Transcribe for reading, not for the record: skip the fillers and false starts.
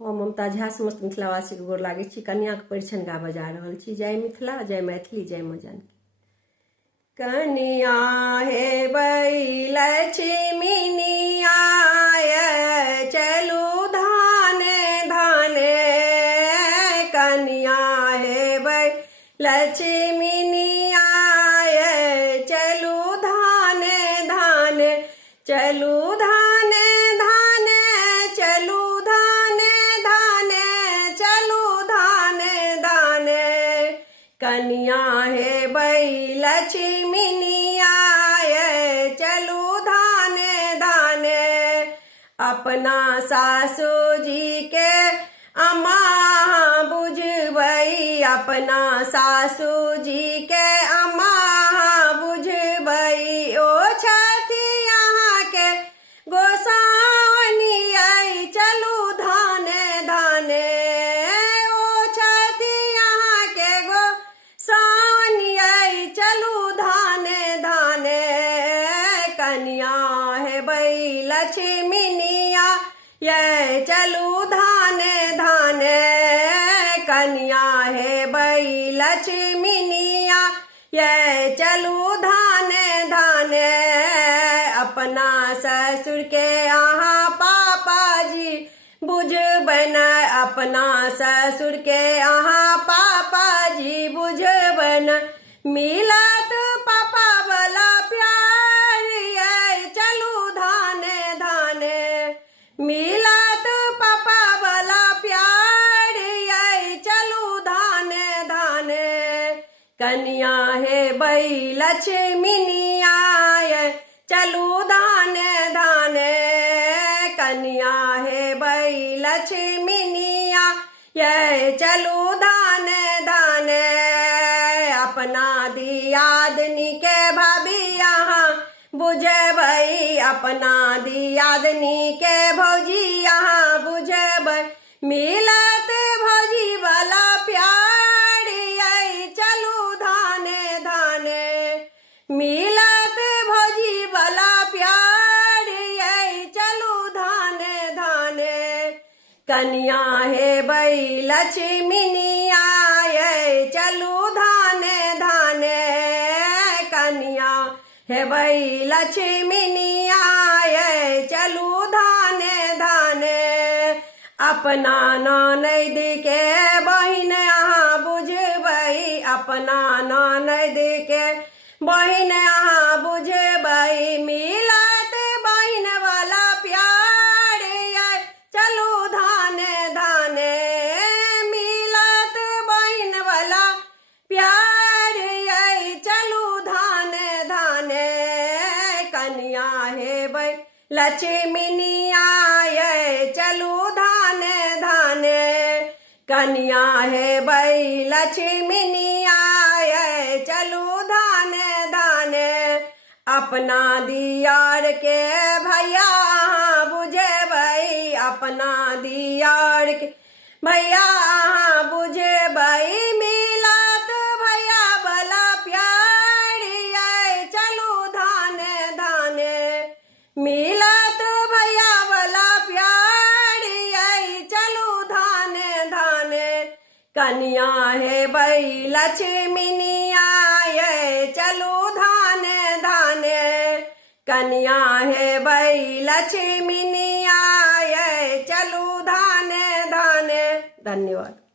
हम ममता झा समस्त मिथिलावासी के गोर लागै छी। कन्या के परिछन गाबऽ बजा रहल छी। जय मिथिला, जय मैथिली, जय माँ जानकी। कन्या हेबै लक्ष्मीनिया चलू धाने धाने, कन्या हेबै लक्ष्मीनिया चलू धाने धाने, चलू धाने धाने, चलू धाने धाने, चलू धाने धाने, कन्या हेबै लक्ष्मीनिया चलू धाने धाने। अपना सासू जी के अम्मा बुझबै, अपना सासू जी के अम्मा बुझबै, ओ छथि यहाँ के गोसाउनी चलू धाने धाने, ओ छथि यहाँ के गोसाउनी चलू धाने धाने, कन्या हेबै लक्ष्मीनिया ये चलू धाने धाने, कन्या हेबै लक्ष्मीनिया ये चलू धाने धाने। अपना ससुर के यहाँ पापा जी बुझबन, अपना ससुर के यहाँ पापा जी बुझबन, मिलत पापा वाला प्यार चलू धाने धाने, मिलत पापा वाला प्यार चलू धाने धाने, कन्या हेबै लक्ष्मीनिया चलू धाने धाने, कन्या हेबै लक्ष्मीनिया ये चलू धाने धाने। अपना दियादनी के भाभी यहाँ बुझबै, अपना दियादनी के भौजी यहाँ बुझबै, मिलत भौजी वाला प्यार चलू धाने धाने, मिलत भौजी वाला प्यार चलू धाने धाने, कन्या हेबै लक्ष्मीनिया चलू धाने धाने, कन्या हेबै लक्ष्मीनिया चलू धाने धाने। अपना ननद के बहिन यहाँ बुझबै, अपना ननद के बहिन यहाँ बुझबै, मिलत बहिन वाला प्यार चलू धाने धाने, मिलत बहिन वाला प्यार चलू धाने धाने, कन्या हेबै लक्ष्मीनिया चलू धाने धाने, कन्या हेबै लक्ष्मीनिया चलू धाने धाने। अपना दियार के भैया बुझबै, अपना दियार के भैया बुझबै, मिलत भैया वाला प्यार चलू धाने धाने, मिलत भैया वाला प्यार चलू धाने धाने, कन्या हेबै लक्ष्मीनिया चलू धाने धाने, कन्या हेबै लक्ष्मीनिया चलू धाने धाने। धन्यवाद।